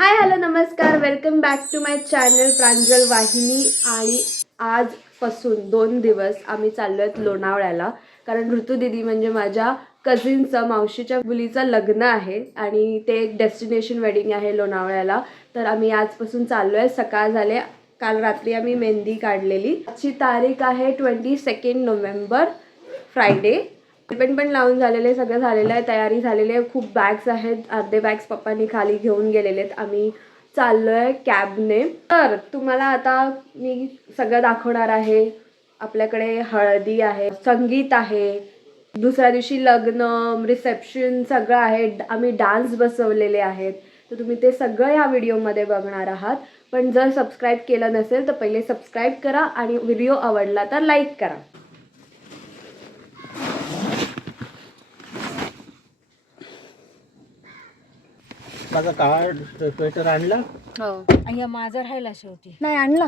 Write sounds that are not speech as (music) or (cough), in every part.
हाय hello नमस्कार. Welcome back to my channel Pranjal Vahini. आणि आजपासून दोन दिवस आम्ही चाललो आहेत लोणावळ्याला. कारण ऋतुदिदी म्हणजे माझ्या कझिनचं मावशीच्या मुलीचं लग्न आहे आणि ते एक डेस्टिनेशन वेडिंग आहे लोणावळ्याला. तर आम्ही आजपासून चाललो आहे सकाळ झाले. काल रात्री आम्ही मेहंदी काढलेली. आजची तारीख आहे ट्वेंटी सेकंड नोव्हेंबर फ्रायडे पण पण लावून झालेले सगळं झालेलं आहे तयारी झालेली आहे. खूप बॅग्स आहेत अर्धे बॅग्स पप्पांनी खाली घेऊन गेलेले आहेत. आम्ही चाललो आहे कॅबने तर तुम्हाला आता मी सगळं दाखवणार आहे. आपल्याकडे हळदी आहे संगीत आहे. दुसऱ्या दिवशी लग्न रिसेप्शन सगळं आहे. आम्ही डान्स बसवलेले आहेत. तर तुम्ही ते सगळं या व्हिडिओमध्ये बघणार आहात. पण जर सबस्क्राईब केलं नसेल तर पहिले सबस्क्राईब करा आणि व्हिडिओ आवडला तर लाईक करा. माझा कार्ड स्वेटर आणला? हो. माझा राहिला शेवटी. नाही आणला.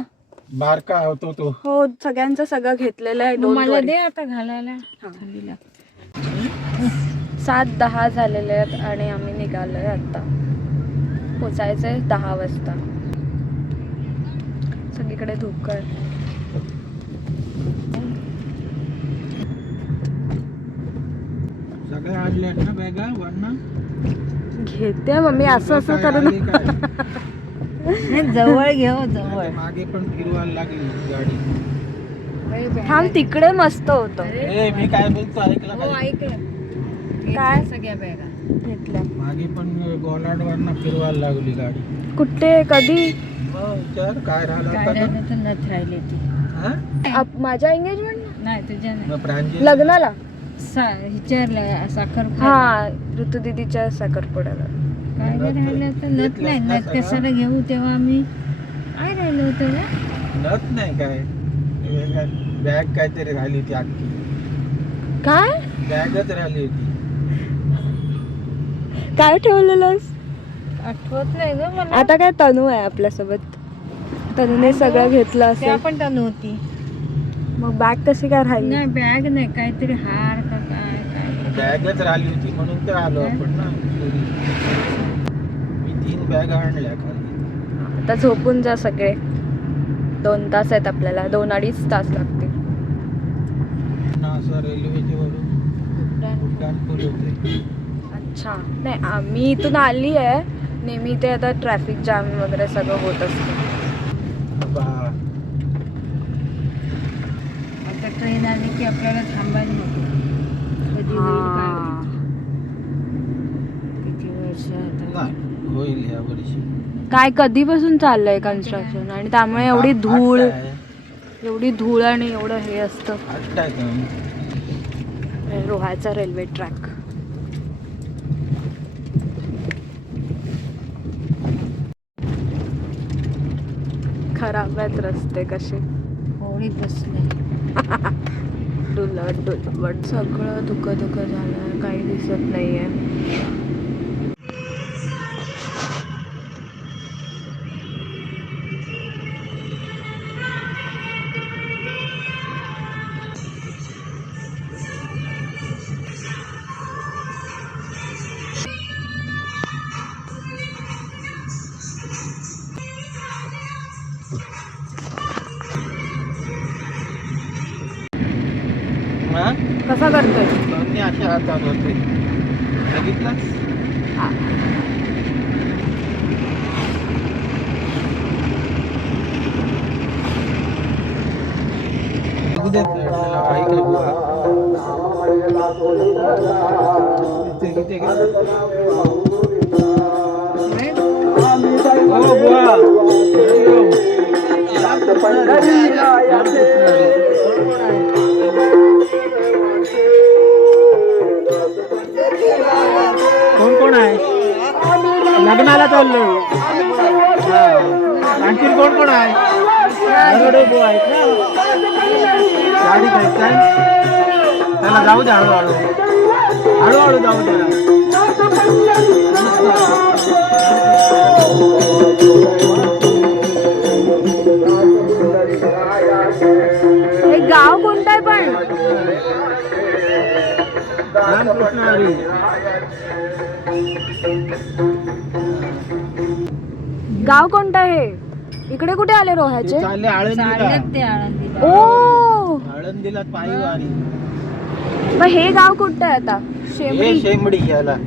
बारका होतो तो. हो सगळ्यांचं सगळं घेतलेलं आहे मला. दे आता घालायला. हा. सात दहा झालेले आहेत आणि आम्ही निघालोय आता. पोचायचं आहे दहा वाजता. सगळीकडे धुकं आहे. सगळे आणले आहेत ना बॅगा वरनं? घेते मम्मी असं असं काय? नाही, जवळ घेऊ जवळ. मागे पण फिरवायला लागली गाडी. थांब तिकडे मस्त होतं. ए मी काय बोलतो ऐकलं हो काय? ऐकलं काय? घेतल्या सगळ्या बॅगा घेतल्या मागे पण गोलाड वरनं फिरवायला लागली गाडी. कुठे कधी? काय राहिलं हा? माझ्या एंगेजमेंट नाही तुझ्या लग्नाला? विचारलं साखर हा ऋतू दिदीच्या साखरपुड्याला काय नथ राहिलं? तर नथ नाही. नथ? कशाला घेऊ तेव्हा आम्ही? काय राहिलो होतं ना नथ नाही काय? बॅग काहीतरी राहिली होती अख्खी काय? बॅगच राहिली होती. काय ठेवलेलंस? आठवत नाही ग मला. आता काय तनू आहे आपल्यासोबत? तनूने सगळं घेतलं त्या असेल. पण तर नव्हती मग बॅग कशी काय राहिली? नाही बॅग नाही. काहीतरी हार का काय काय बॅगच राहिली होती म्हणून तर आलो आपण ना. मी तीन बॅग आणल्या खाली. आता झोपून जा सगळे. दोन तास आहेत आपल्याला. दोन अडीच तास लागतील. असं रेल्वेचे वरून अच्छा. नाही आम्ही इथून आली आहे. नेहमी ते आता ट्रॅफिक जाम वगैरे सगळं होत असतं. ट्रेन आली की आपल्याला थांबायला होईल काय माहिती. किती वर्ष आता? नाही होईल या वर्षी. काय कधीपासून चाललंय कन्स्ट्रक्शन आणि त्यामुळे एवढी धूळ एवढी धूळ आणि एवढं हे असतं. रोहाचा रेल्वे ट्रॅक खराब आहेत रस्ते कसे. होळीत बसले (laughs) डुलट डुलवट सगळं धुकं धुकं झालं. काही दिसत नाही आहे कोण कोण आहे? लग्नाला चाललो आणखी कोण कोण आहे? बुवा गाडी काय काय त्याला जाऊ दे हळूहळू. हळूहळू जाऊ दे. हे गाव कोणतं आहे पण? रामकृष्ण हरी गाव कोणतं आहे? इकडे कुठे आले रोह्याचे? आळंदीला. ओ! आळंदीला पायी वारी मग हे गाव कुठं आहे आता? हे शेमडी याला. (laughs)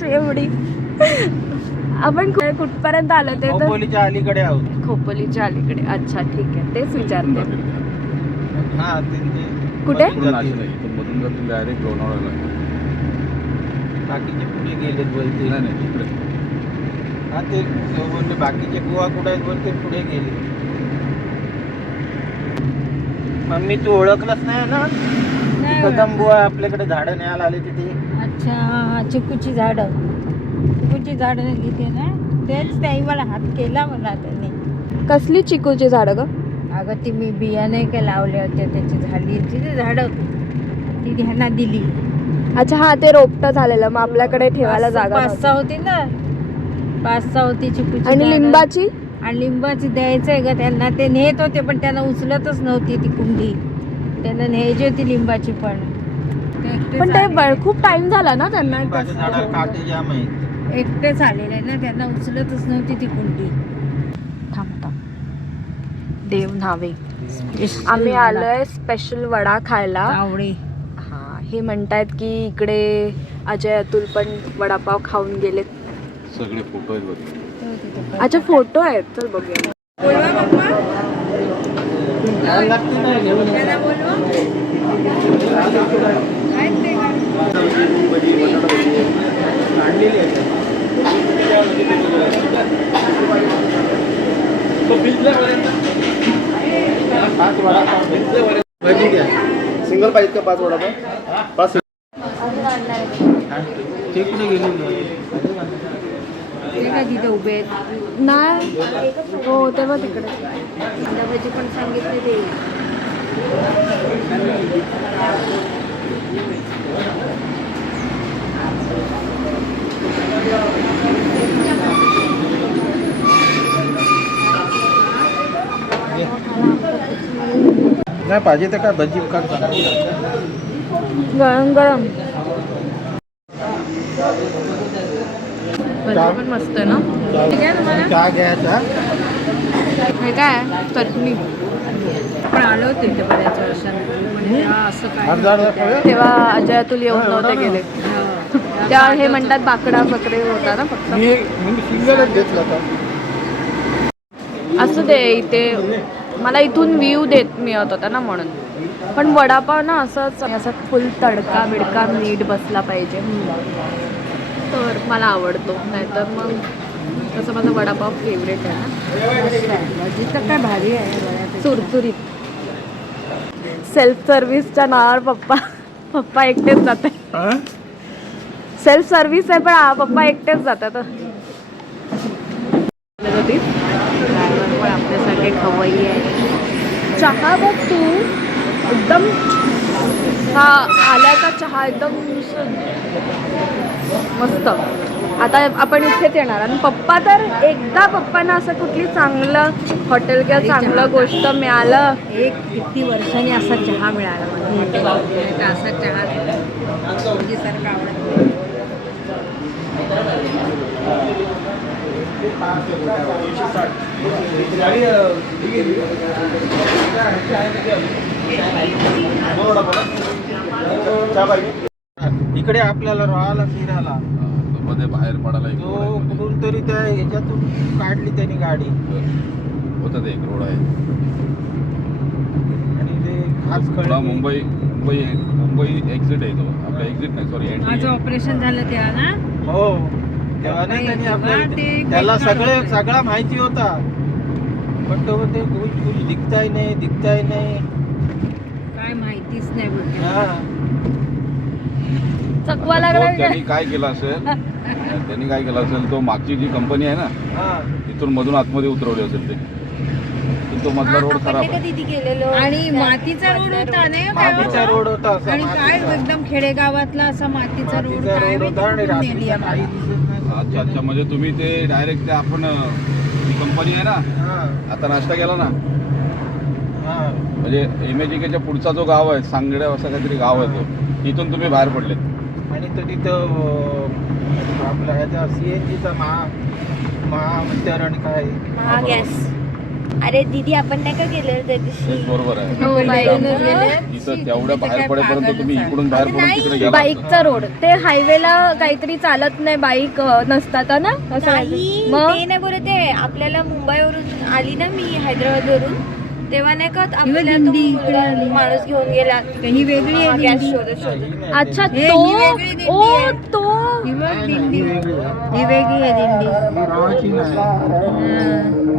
शेमडी आपण कु- कुठपर्यंत आलो ते तर? खोपोलीच्या अलीकडे आहोत. खोपोलीच्या अलीकडे. अच्छा ठीक आहे. तेच विचारते. हा कुठे? डायरेक्ट लोणावळ्याला. बाकीचे पुढे गेलेत बोलते नाही नाही हा ते बोलले बाकीचे गुहा कुठे आहेत बोलते पुढे गेले. मम्मी तू ओळखलंच नाही ना? नाही कदम बुवा आपल्याकडे झाडं न्यायला आले तिथे. अच्छा हा चिकूची झाडं. चिकूची झाडं लिहिते ना? तेच त्याही मला हात केला मला त्याने. कसली चिकूची झाड ग? अगं ती मी बियाणे काय लावले होते त्याची झाली तिथे झाडं. ती ह्यांना दिली. अच्छा हा ते रोपट झालेलं मग आपल्याकडे ठेवायला जागा पाच सहा. होती ना? पाच सहा होती चिकूची आणि झाडं. लिंबाची? आणि लिंबाची द्यायचंय ग त्यांना. ते नेत होते पण त्यांना उचलतच नव्हती ती कुंडी. त्यांना न्यायची होती लिंबाची पण. पण ते खूप टाइम झाला ना त्यांना लिंबाच्या झाडाला काटे जाम आहेत. एकटेच आलेले ना त्यांना उचलतच नव्हती ती कुंडी. थांबता देव न्हावे. आम्ही आलोय स्पेशल वडा खायला. आवडे. हा हे म्हणतायत की इकडे अजय अतुल पण वडापाव खाऊन गेलेत. सगळे फोटो आहेत बघ. अच्छा फोटो आहेत. चल बघूया. आहे. पाच सिंगल पाहिजे का पाच वडापाव? पाच. हा, ते कुठे गेली ते का तिथे उभे आहेत नाही हो तेव्हा तिकडे डब्याची पण सांगितले ते नाही पाहिजे तर काय भजी काढ गरम गरम पण मस्त आहे ना? ठीक आहे तुम्हाला? हे काय? चटणी. आपण आलो होते इथे बऱ्याच वर्षांपूर्वी म्हणजे हा असं काय? तेव्हा अजय अतुल येऊन नव्हते गेले. हा. त्या हे म्हणतात बाकडा बकरे होता ना फक्त. मी मी सिंगलच घेतला होता. असू दे इथे. मला इथून व्ह्यू देत मिळत होता ना म्हणून. पण वडापाव ना असंच असं फुल तडका बिडका मीठ बसला पाहिजे. तर मला आवडतो. नाहीतर मग तसं माझा वडापाव फेवरेट आहे ना. तर काय भारी आहे. चुरचुरीत सेल्फ सर्व्हिसच्या नावावर पप्पा पप्पा एकटेच जाते सेल्फ सर्व्हिस आहे पण पप्पा एकटेच जातात. ड्रायव्हर पण आपल्यासारखे खवय्ये आहे चहा बघ तू. एकदम हा आल्याचा चहा एकदम मस्त. आता आपण इथेच येणार. आणि पप्पा तर एकदा पप्पांना असं कुठली चांगलं हॉटेल किंवा चांगलं गोष्ट मिळालं. एक किती वर्षांनी असा चहा मिळाला मला. असा चहा आवडत इकडे आपल्याला राहायला फिरायला. मध्ये बाहेर पडायला एक तो आहे. मध्ये. कुठून तरी त्या ह्याच्यातून काढली त्यांनी गाडी. होतं ते एक रोड आहे. आणि ते खास थोडा कळलं मुंबई मुंबई मुंबई एक्झिट आहे तो. आपला एक्झिट नाही सॉरी माझं ऑपरेशन झालं तेव्हा ना? हो. तेव्हा नाही त्यांनी ते आपल्या त्याला सगळे सगळा माहिती होता. पण तो म्हणते कुछ कुछ दिखताय नाही दिखताय नाही. नाही बोलते. हा. चकवा तो लागला त्यांनी काय केलं असेल? त्यांनी काय केलं असेल तो मागची जी कंपनी आहे ना हा. तिथून मधून आतमध्ये उतरवली असेल ते. तो मधला रोड खराब आहे. आणि मातीचा रोड होता नाही हो मातीचा? रोड होता असा आणि काय. एकदम खेडेगावातला असा मातीचा रोड. अच्छा अच्छा म्हणजे तुम्ही ते डायरेक्ट ते आपण कंपनी आहे ना हा, आता नाश्ता केला ना? हा. म्हणजे एमएजीकेच्या पुढचा जो गाव आहे सांगड्या असं काहीतरी गाव आहे तो. तिथून तुम्ही बाहेर पडलेत. आणि तो तिथं अं, आपल्या ह्याच्या सीएनजीचा महा महावितरण काय? हा गॅस. अरे दीदी आपण नाही का गेलो त्या दिवशी? तेच बरोबर आहे. हो, बाईकनंच गेले. इथं तेवढ्या बाहेर पडेपर्यंत तुम्ही इकडून बाहेर पडून तिकडे गेला बाईकचा रोड. ते हायवेला काहीतरी चालत नाही बाईक अ, नसतात ना? असं नाही. मग? ते नाही बोलत आहे. आपल्याला मुंबईवरून आली ना मी हैदराबाद वरून तेव्हा नाही का आपल्याला तो माणूस घेऊन गेला. ही वेगळी गॅस शोधत शोधत. अच्छा हे, तो? ही वेगळी दिंडी ओ आहे. तो? ही बघ दिंडी. ही वेगळी आहे. आहे दिंडी. ही रावाची नाही.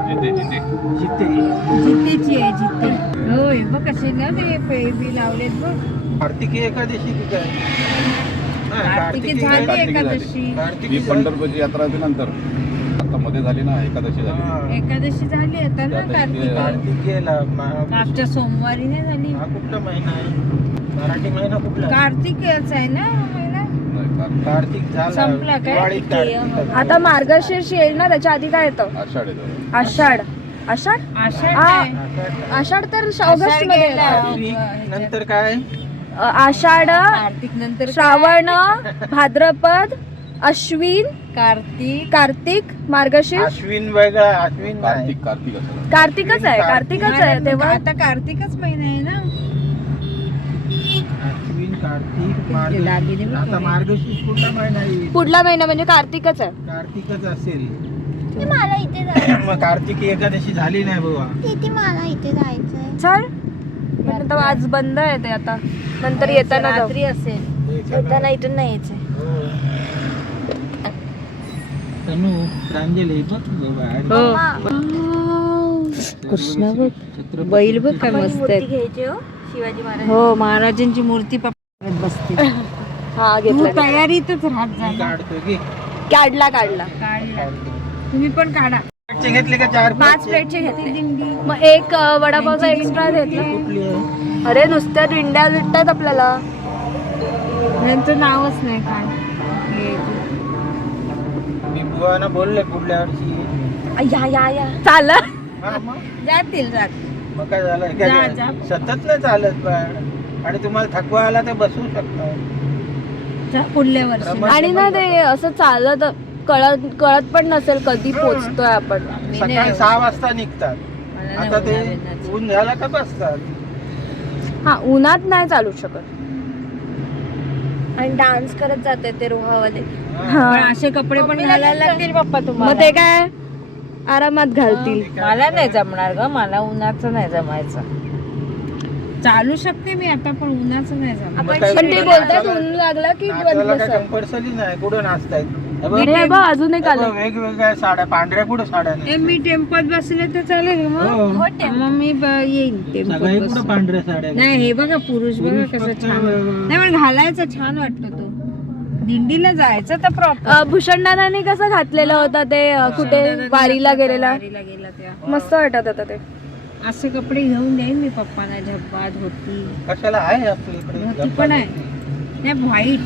जिथे जिथे. जिथे. जितेची आहे जिते होय बघ कसे ना ते बी लावलेत बघ. कार्तिकी एकादशी तिथे आहे. हा, कार्तिकी कार्तिकी झाली एकादशी. कार्तिकी पंढरपूरची यात्रा होती नंतर. मध्ये झाली ना एकादशी झाली. एकादशी झाली आता ना कार्तिकी. कार्तिकेला मा- मागच्या सोमवारी नाही झाली? हा कुठला महिना आहे? मराठी महिना कुठला? आहे? कार्तिकच आहे ना महिना? नाही, कार- कार्तिक झाला. संपला काय? दिवाळीत कार्तिक आता मार्गशीर्ष येईल ना त्याच्या आधी काय येतं? आषाढ येतो आषाढ. आषाढ? आषाढ आ- आहे. आषाढ तर ऑगस्टमध्ये गेला. येतं. कार्तिक नंतर काय? अ, आषाढ कार्तिक नंतर श्रावण भाद्रपद अश्विन कार्तिक. कार्तिक मार्गशीर्ष. अश्विन वेगळा अश्विन नाही. कार्तिक कार्तिक असं. कार्तिकच आहे कार्तिकच आहे तेव्हा. आता कार्तिकच महिना आहे ना. अश्विन कार्तिक दागिने मार्गशीर्ष. बघ आता तुम्ही. मार्गशीर्ष कुठला महिना येईल पुढला महिना म्हणजे कार्तिकच आहे. कार्तिकच असेल. मला इथे जायचं मग कार्तिकी एकादशी झाली नाही बाबा मला इथे जायचंय. चल. पण आता आज बंद आहे ते आता. नंतर येताना जाऊ. रात्री असेल. येताना. इथून नाही यायचंय. तनू प्रांजली बघ बाबा कृष्ण बघ छत्रपती बैल बघ काय मस्त हो शिवाजी महाराज. हो महाराजांची मूर्ती पप्पा बसते. (laughs) हा घेतला तयारीतच राहत जा. काढला काढला. काढला. तुम्ही पण काढा. घेतले का चार पाच प्लेटचे? घेतले. मग एक वडापावचा एक्स्ट्रा घेतला. अरे नुसत्या दिंड्या भेटतात आपल्याला. त्यांचं नावच नाही काय. बुवाना बोलले पुढल्या वर्षी. या या या. चाल हा मग? जातील जातील मग काय झालं? जा. सतत नाही चालत पण. आणि तुम्हाला थकवा आला तर बसू शकता. जा, पुढल्या वर्षी. आणि ना ते असं चालत कळत कळत पण नसेल कधी पोचतोय आपण. मी नाही सकाळी सहा वाजता निघतात. मला नाही आता ते होणार. ऊन झाला का बसतात? हा उन्हात नाही चालू शकत. आणि डान्स करत जाते ते रोहावाले. हा. पण असे कपडे पण घालायला लागतील पप्पा तुम्हाला. मग ते काय? आरामात घालतील. मला नाही जमणार ग मला उन्हाचं नाही जमायचं. चालू शकते मी आता पण उन्हाचं नाही काय- पण ते बोलतात ऊन लागला की नाचायला बंद काय बसा. कंपल्सरी नाही कुठं नाचतायत? हे बघ, अजून एक हे आलं. वेगवेगळ्या साड्या पांढऱ्या कुठं साड्या नाही ए, मी टेम्पोत बसले तर चालेल मग. हो. मग मी ब- येईन टेम्पोत सगळे बसून. कुठं पांढऱ्या साड्या नाही हे बघा पुरुष बघा पुरुष कसं फक्त- छान नाही पण घालायचं छान वाटतं तो. दिंडीला जायचं तर प्रॉपर अ, भूषणदादांनी कसं घातलेलं होतं ते अ, कुठे? वारीला गेलेला? वारीला गेला तेव्हा मस्त वाटत होतं ते. असे कपडे घेऊन देईन मी पप्पाला झब्बा धोती. कशाला आहे आपल्या पण आहे. नाही व्हाईट.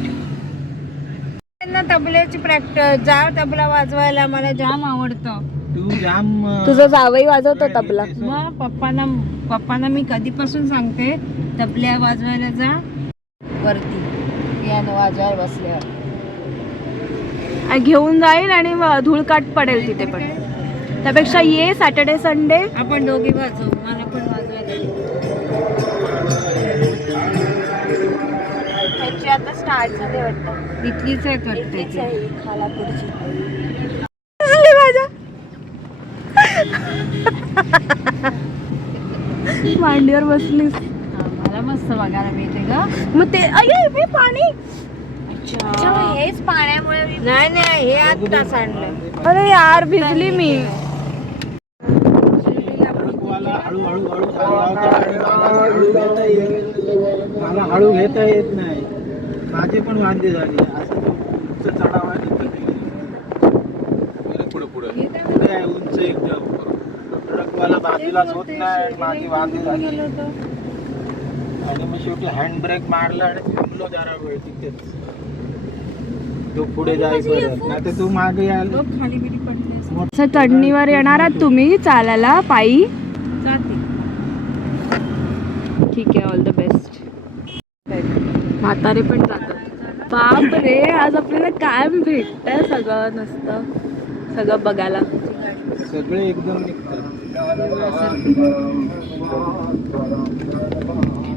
त्यांना तबल्याची प्रॅक्टिस जा तबला वाजवायला मला जाम आवडतं. तू जाम तुझं जावई वाजवतो तबला. मग पप्पांना पप्पांना मी कधीपासून सांगते तबल्या वाजवायला जा. वरती पियानो वाजवायला बसल्यावर आ, घेऊन जाईल आणि व- धूळकाट पडेल तिथे पण. त्यापेक्षा ये सॅटर्डे संडे आपण दोघे वाजवू मला पण इथलीच वाटतं. खालापूरची. मांडीवर बसलीस. मला मस्त बघायला मिळते ग. मग ते अये हे पाणी. हेच पाण्यामुळे नाही नाही हे आता सांडलं अरे यार भिजली मी. मला हळू घेता येत नाही. माझी पण वांदी झाली. असं तो उंच चढावा आहे तिथे. पुढे पुढे. पुढे आहे उंच एकदम. ट्रकवाला बाजूलाच होत नाही. माझी वांदी झाली. आणि मग शेवटी हँड ब्रेक मारला आणि थांबलो जरा वेळ तिथेच. तो पुढे नाही तर तू मागे. असं चढणीवर येणार आहात तुम्ही चालायला पायी? जाते. ठीक आहे ऑल द बेस्ट म्हातारे पण रे आज आपल्याला काय भेटतंय सगळं नसतं. सगळं बघायला. सगळे एकदम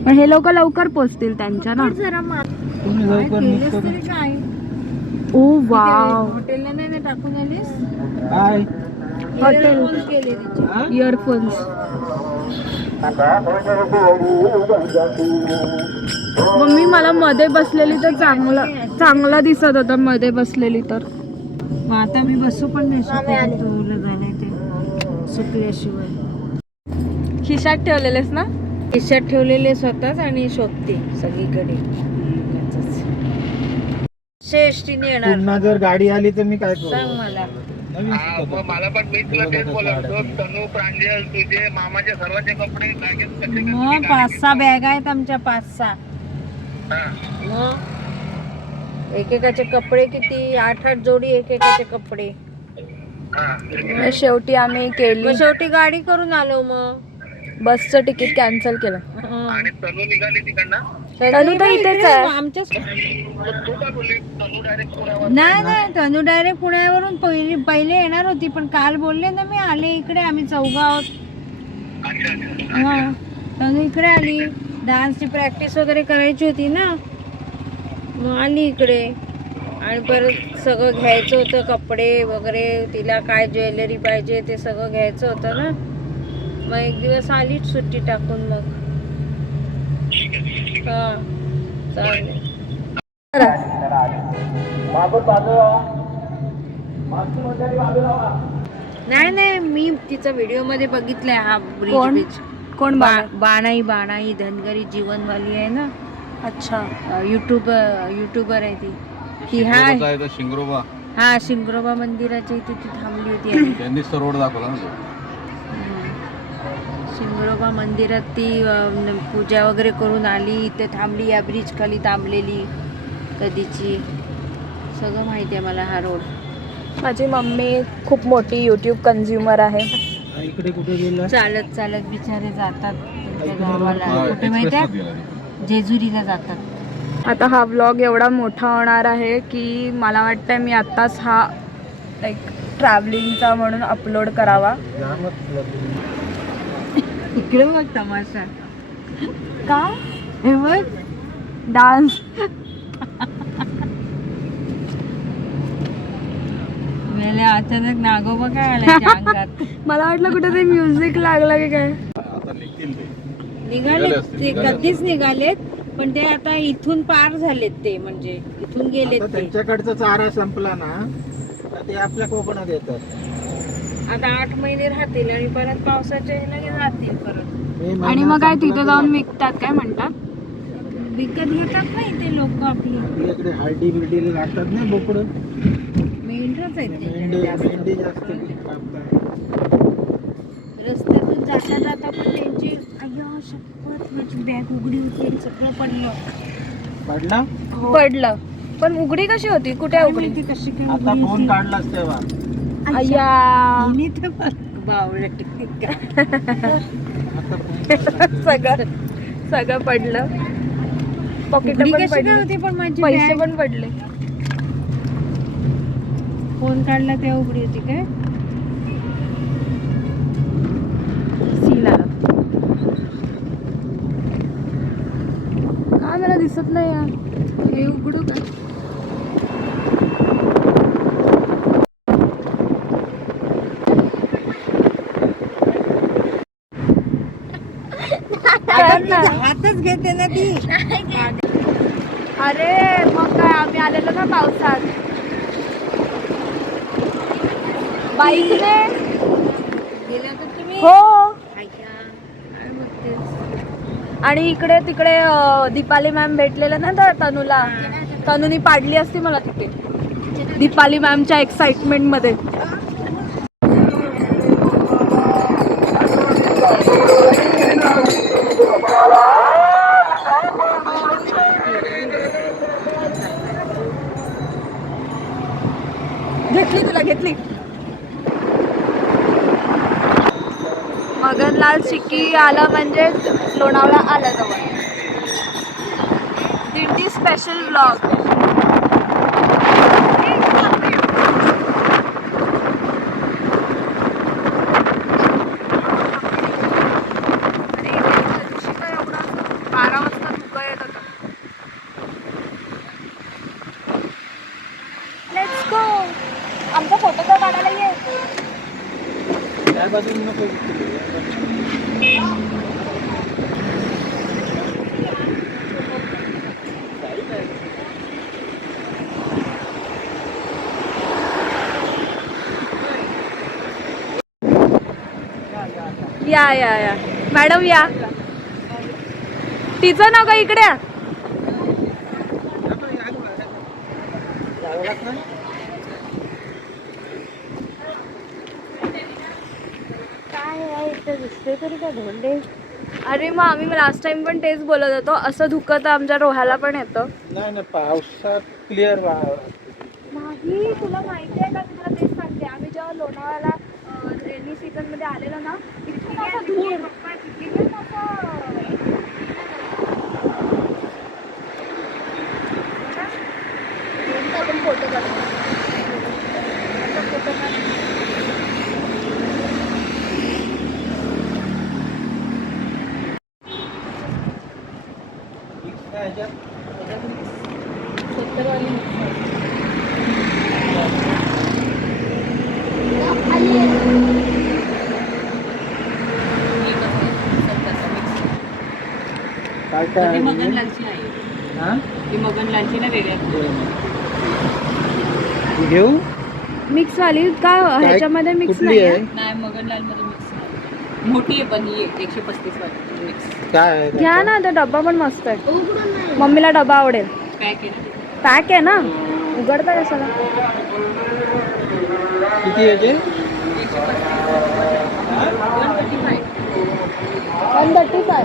पण हे लोक लवकर पोचतील त्यांच्या ना. तुम्ही लवकर निघतो ओ वाव. हॉटेलला नाही ना टाकून आलीस काय? हॉटेल. Earphones केले तिचे. हा? इयरफोन्स मम्मी मला मध्ये बसलेली तर चांगलं. चांगला दिसत होता मध्ये बसलेली तर. मग आता मी बसू पण नाही शकत तो ओलं झालंय ते. सुकल्याशिवाय. खिशात ठेवलेलेस ना? खिशात ठेवलेले स्वतःच आणि शोधते सगळीकडे. शेष्टीने येणार. पुन्हा जर गाडी आली तर मी काय सांग करू मला. नवीन. मला पण मी तुला तेच बोलत कसं होतो तनू प्रांजल तुझे मामाचे सर्वांचे कपडे बॅगेत कसे मग पाच सहा बॅग आहेत आमच्या पाच सहा. मग? एकेकाचे कपडे किती? आठ आठ जोडी एकेकाचे कपडे. शेवटी आम्ही केली. मग शेवटी गाडी करून आलो मग. बसचं तिकीट कॅन्सल केलं. हं. आणि तनू निघाली तिकडनं? तनू तर इथेच आहे. आमच्या तर तू काय बोलली? तनू डायरेक्ट पुण्यावर नाही नाही तनू डायरेक्ट पुण्यावरून पहिली पहिले येणार होती पण काल बोलले ना मी आले इकडे आम्ही चौघा आहोत अच्छा अच्छा. हा. तनू इकडे आली. डान्सची प्रॅक्टिस वगैरे करायची होती ना. मग आली इकडे. आणि परत सगळं घ्यायचं होतं कपडे वगैरे तिला काय ज्वेलरी पाहिजे ते सगळं घ्यायचं होतं ना. मग एक दिवस आलीच सुट्टी टाकून मग. हा चालेल. नाही नाही मी तिचा व्हिडिओमध्ये बघितलाय हा ब्रिज कोण? ब्रिज बाणाई बाणाई धनगरी जीवनवाली आहे ना. अच्छा युट्यूब युट्यूबर आहे ती. ती हा शिंगरोबाचा आहे तो शिंगरोबा हा शिंगरोबा मंदिराच्या इथे ती थांबली होती आधी. त्यांनीच तो रोड दाखवला ना तो. शिंगरोबा मंदिरात ती अं, पूजा वगैरे करून आली. इथे थांबली या ब्रिज खाली थांबलेली कधीची. सगळं माहिती आहे मला हा रोड. माझी मम्मी खूप मोठी युट्यूब कन्झ्युमर आहे. हा, इकडे कुठे गेला चालत चालत बिचारे जातात त्यांच्या गावाला. हा, कुठे माहिती गेला तो. जेजुरीला जातात. आता हा व्लॉग एवढा मोठा होणार आहे की मला वाटतं मी आत्ताच हा लाईक ट्रॅव्हलिंगचा म्हणून अपलोड करावा. इकडे बघ तमाशा. का? हे बघ. डान्स मेले अचानक नागोबा काय आला (laughs) मला वाटलं कुठे ते म्युझिक लागलं की काय. निघतील ते कधीच निघालेत पण ते आता इथून पार झालेत ते म्हणजे इथून गेलेत आता ते. त्यांच्याकडचा चारा संपला ना तर ते आपल्या कोकणात येतात. आता आठ महिने राहतील आणि परत पावसाच्या ह्याला जातील परत. मे आणि महिना मग काय संपला तिथे की जाऊन विकतात काय म्हणतात? विकत घेतात नाही ते लोक आपली. आपल्याकडे हळदी बिर्डीला लागतात ना बोकडं. मेंढरच आहेत मेंढी जास्त. मेंढी जाता जाता पण त्यांची अय्या शपथ माझी बॅग उघडी होती आणि सगळं पडलं. पडला? पडलं. पण उघडी कशी होती? कुठे काय उघडी? माहिती कशी काय आता उघडी फोन होती. काढलाच तेव्हा? अय्या हिने तर बघ, बावळट काय आता फोन (laughs) सगळं सगळं पडलं. पॉकेट उघडी पण कशी काय पडली. होती पण माझी पैसे? पण पडले. फोन काढला तेव्हा उघडी होती काय सील आला काय मला दिसत नाही यार. हे उघडू का. हातच घेते ना ती. अरे मग काय आम्ही आलेलो ना पावसात. बाईकने गेल्या तर तुम्ही? हो? आणि इकडे तिकडे दीपाली मॅम भेटलेलं ना तर तनूला? तनुनी पाडली असती मला तिथे. दीपाली मॅमच्या एक्साइटमेंटमध्ये. घेतली तुला घेतली. आज शिकी आला म्हणजे लोणावळा आला जवळ. दिंडी स्पेशल ब्लॉग आमचा फोटो तर काढायला ये. या या या. मॅडम या. तिचं नाव का इकडे या. काय आहे इथं दिसते तरी का धोंडे अरे मग आम्ही लास्ट टाइम पण तेच बोलत होतो. असं धुकं तर आमच्या रोह्याला पण येतं. नाही नाही पावसात क्लिअर नाही तुला माहिती आहे का? तुला तेच सांगते. आम्ही जेव्हा लोणावळ्याला रेनी सीझनमध्ये आलेलो ना इतकं असं आपण फोटो काढू. आता फोटो काढ काय काय आहे? मगनलालची आहे हा? ती मगनलालची ना वेगळ्या घेऊ? मिक्स वाली काय? ह्याच्यामध्ये मिक्स नाही आहे? आहे? नाही मगनलाल मध्ये मिक्स मोठी आहे पण ही एकशे पस्तीस वाली मिक्स. काय आहे? घ्या ना तो डब्बा पण मस्त आहे. मम्मीला डबा आवडेल. पॅक आहे ना पॅक आहे ना? उघडता कशाला किती याचे वन थर्टी फाय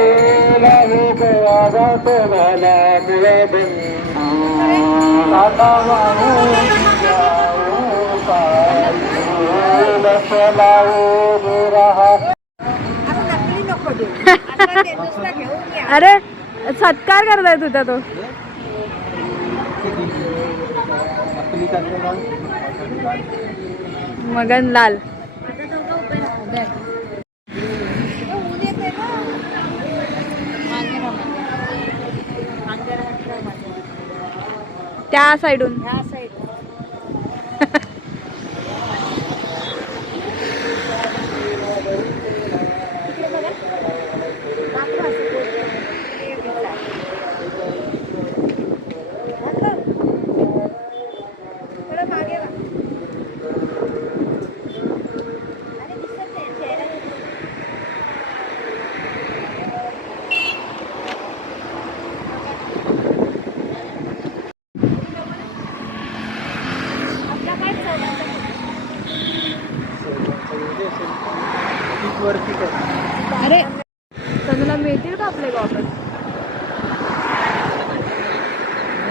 (laughs) अरे सत्कार करताय तुझा तो. नकली मगन लाल आता दोघं उभे राहू द्या. ए, ऊन येते ना मागे राहा मागे राहा मागे. त्या साईडून. ह्या साईड मागे वा. अरे दिसत नाही चेहरा दिसत नाही. आपला काय चौदाचा वरती कर अरे तनुला मिळतील का आपले गॉगल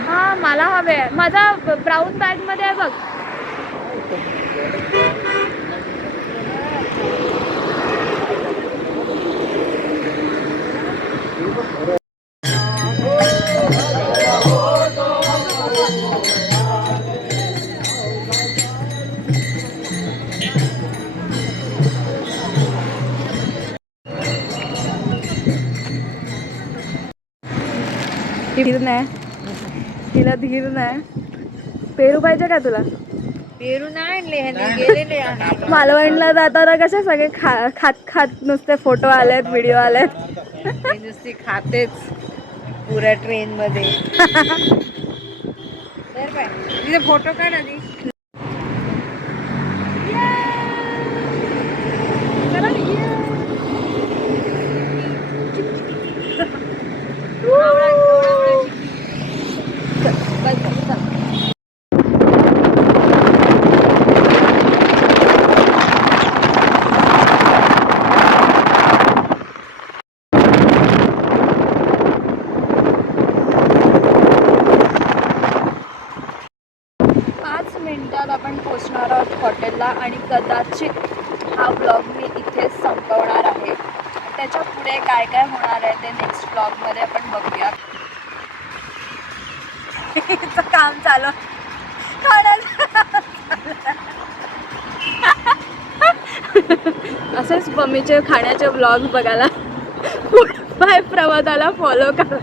हा मला हवे आहे माझा ब्राऊन बॅगमध्ये आहे बघ. धीर नाही तिला धीर नाही पेरू पाहिजे का तुला? पेरू नाही आणले ह्यांनी गेलेले. मालवणला जाताना कसे सगळे खा खात खात नुसते फोटो आलेत व्हिडिओ आलेत? मी नुसती खातेच पुऱ्या ट्रेन मध्ये. (laughs) तर काय तिथे फोटो काढ आधी. असेच खाण्याचे ब्लॉग बघायला. बाय प्रवादाला फॉलो करा.